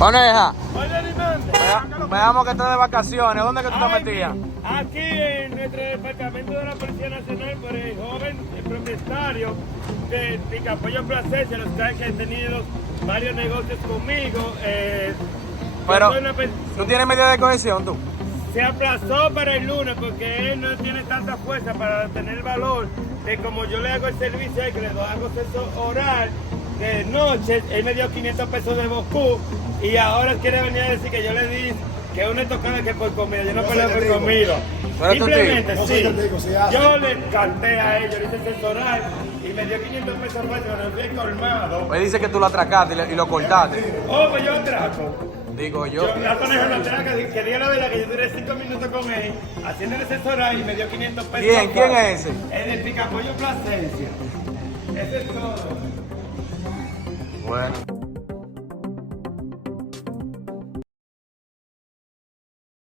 Oneja, Oye, Limón, veamos que estás de vacaciones. ¿Dónde es que tú te metías? aquí en nuestro departamento de la Policía Nacional, por el joven propietario de Picapollo Placencia, los que han tenido varios negocios conmigo. Pero, yo soy una pe- ¿tú tienes medida de cohesión tú? Se aplazó para el lunes porque él no tiene tanta fuerza para tener valor de como yo le hago el servicio a él, que le hago sexo oral de noche. Él me dio 500 pesos de Bocú y ahora quiere venir a decir que yo le di que una tocada que por comida. Yo no peleo por comida. ¿Tú eres tu Simplemente, tío? sí. Yo le canté a él, yo le hice sexo oral y me dio 500 pesos más cuando fui colmado. Pues dice que tú lo atracaste y lo cortaste. Oh, pues yo atraco. Digo yo. La coneja no tenga que diga la verdad que yo duré 5 minutos con él haciéndole asesorar y me dio 500 pesos. ¿Quién es ese? Es de Picapollo Placencia. Ese es todo. Bueno.